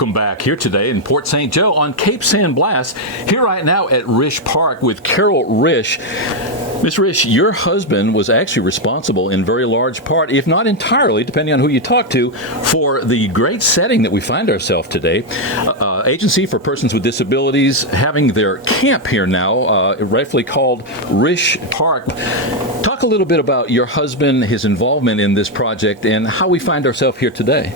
Welcome back here today in Port St. Joe on Cape San Blas, here right now at Rish Park with Carol Rish. Miss Rish, your husband was actually responsible in very large part, if not entirely, depending on who you talk to, for the great setting that we find ourselves today. Agency for Persons with Disabilities having their camp here now, rightfully called Rish Park. Talk a little bit about your husband, his involvement in this project, and how we find ourselves here today.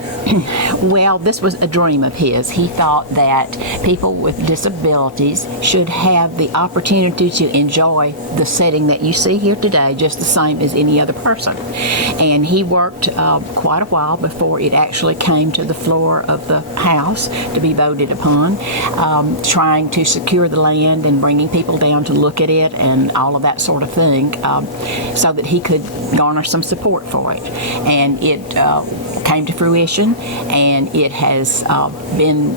Well, this was a dream of his. He thought that people with disabilities should have the opportunity to enjoy the setting that you see here today just the same as any other person. And he worked quite a while before it actually came to the floor of the House to be voted upon, trying to secure the land and bringing people down to look at it and all of that sort of thing, so that he could garner some support for it. And it came to fruition, and it has been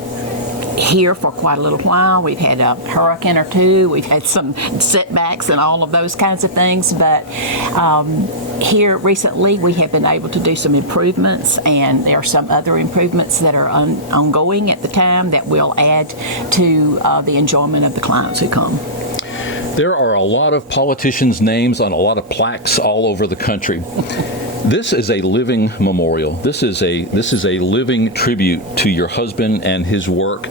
here for quite a little while. We've had a hurricane or two, we've had some setbacks and all of those kinds of things, but here recently we have been able to do some improvements, and there are some other improvements that are ongoing at the time that will add to the enjoyment of the clients who come. There are a lot of politicians' names on a lot of plaques all over the country. This is a living memorial. This is a living tribute to your husband and his work.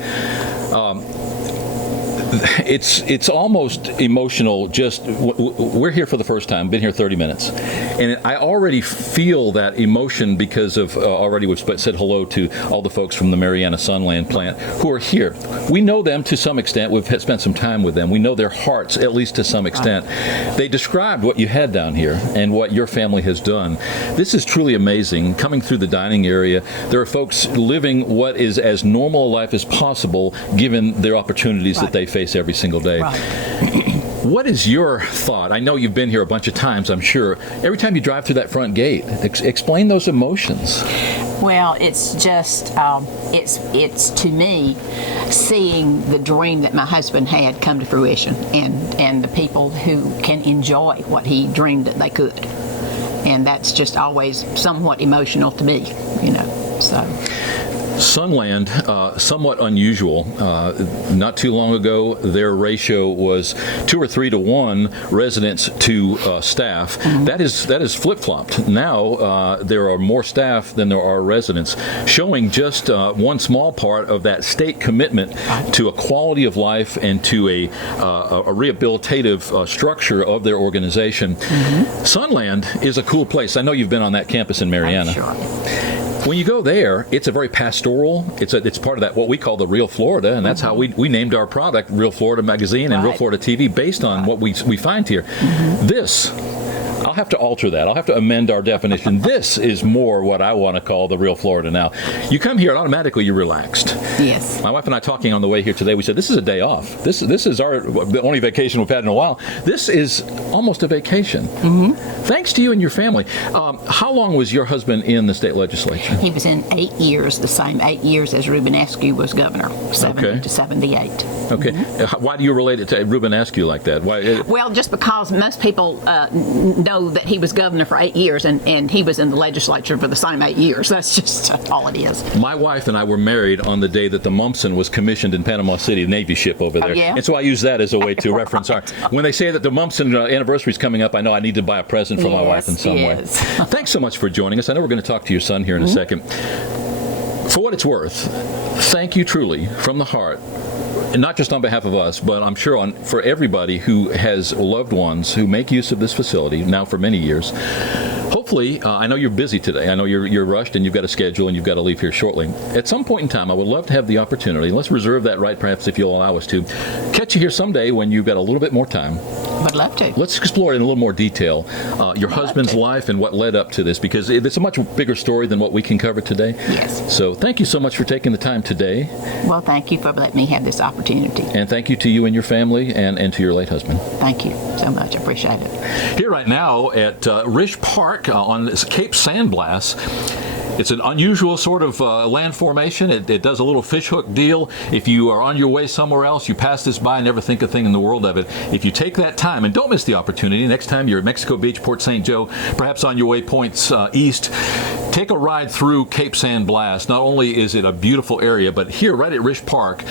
It's almost emotional. Just we're here for the first time. Been here 30 minutes, and I already feel that emotion because of already we've said hello to all the folks from the Mariana Sunland plant who are here. We know them to some extent. We've spent some time with them. We know their hearts, at least to some extent. They described what you had down here and what your family has done. This is truly amazing. Coming through the dining area, there are folks living what is as normal a life as possible given their opportunities that they face every single day. What is your thought? I know you've been here a bunch of times, I'm sure. Every time you drive through that front gate, explain those emotions. Well, it's just, it's to me, seeing the dream that my husband had come to fruition, and the people who can enjoy what he dreamed that they could. And that's just always somewhat emotional to me, so. Sunland, somewhat unusual. Not too long ago, their ratio was 2 or 3 to 1 residents to staff. Mm-hmm. That is flip-flopped. Now there are more staff than there are residents, showing just one small part of that state commitment to a quality of life and to a rehabilitative structure of their organization. Mm-hmm. Sunland is a cool place. I know you've been on that campus in Mariana. I'm sure. When you go there, it's a very pastoral. It's part of that what we call the Real Florida, and that's how we named our product Real Florida Magazine and Real Florida TV based on what we find here. Mm-hmm. This, I'll have to alter that. I'll have to amend our definition. This is more what I want to call the Real Florida now. You come here and automatically you're relaxed. Yes. My wife and I talking on the way here today, we said this is a day off. This is the only vacation we've had in a while. This is almost a vacation. Mm-hmm. Thanks to you and your family. How long was your husband in the state legislature? He was in 8 years, the same 8 years as Ruben Askew was governor, 70 to 78. Okay. Mm-hmm. Why do you relate it to Ruben Askew like that? Why? Well, just because most people know that he was governor for 8 years, and he was in the legislature for the same 8 years. That's just all it is. My wife and I were married on the day that the Mumpson was commissioned in Panama City, the Navy ship over there. Oh, yeah? And so I use that as a way to reference our. When they say that the Mumpson anniversary is coming up, I know I need to buy a present for my wife in some way. Thanks so much for joining us. I know we're going to talk to your son here in a second. For what it's worth, thank you truly from the heart. And not just on behalf of us, but I'm sure for everybody who has loved ones who make use of this facility now for many years. Hopefully, I know you're busy today. I know you're rushed and you've got a schedule and you've got to leave here shortly. At some point in time, I would love to have the opportunity, let's reserve that right perhaps if you'll allow us to, catch you here someday when you've got a little bit more time. I'd love to. Let's explore in a little more detail your husband's life and what led up to this, because it's a much bigger story than what we can cover today. Yes. So thank you so much for taking the time today. Well, thank you for letting me have this opportunity. And thank you to you and your family and to your late husband. Thank you so much. I appreciate it. Here right now at Rish Park on this Cape San Blas. It's an unusual sort of land formation. It does a little fishhook deal. If you are on your way somewhere else, you pass this by and never think a thing in the world of it. If you take that time, and don't miss the opportunity, next time you're at Mexico Beach, Port St. Joe, perhaps on your way points east, take a ride through Cape San Blas. Not only is it a beautiful area, but here right at Rish Park,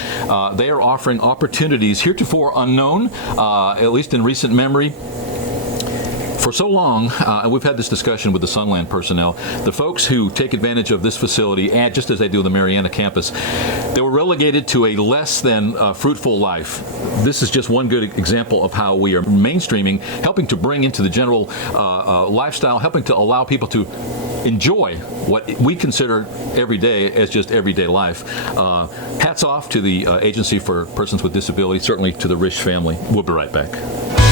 they are offering opportunities heretofore unknown, at least in recent memory. For so long, and we've had this discussion with the Sunland personnel, the folks who take advantage of this facility, and just as they do the Mariana campus, they were relegated to a less than fruitful life. This is just one good example of how we are mainstreaming, helping to bring into the general lifestyle, helping to allow people to enjoy what we consider every day as just everyday life. Hats off to the Agency for Persons with Disabilities, certainly to the Rish family. We'll be right back.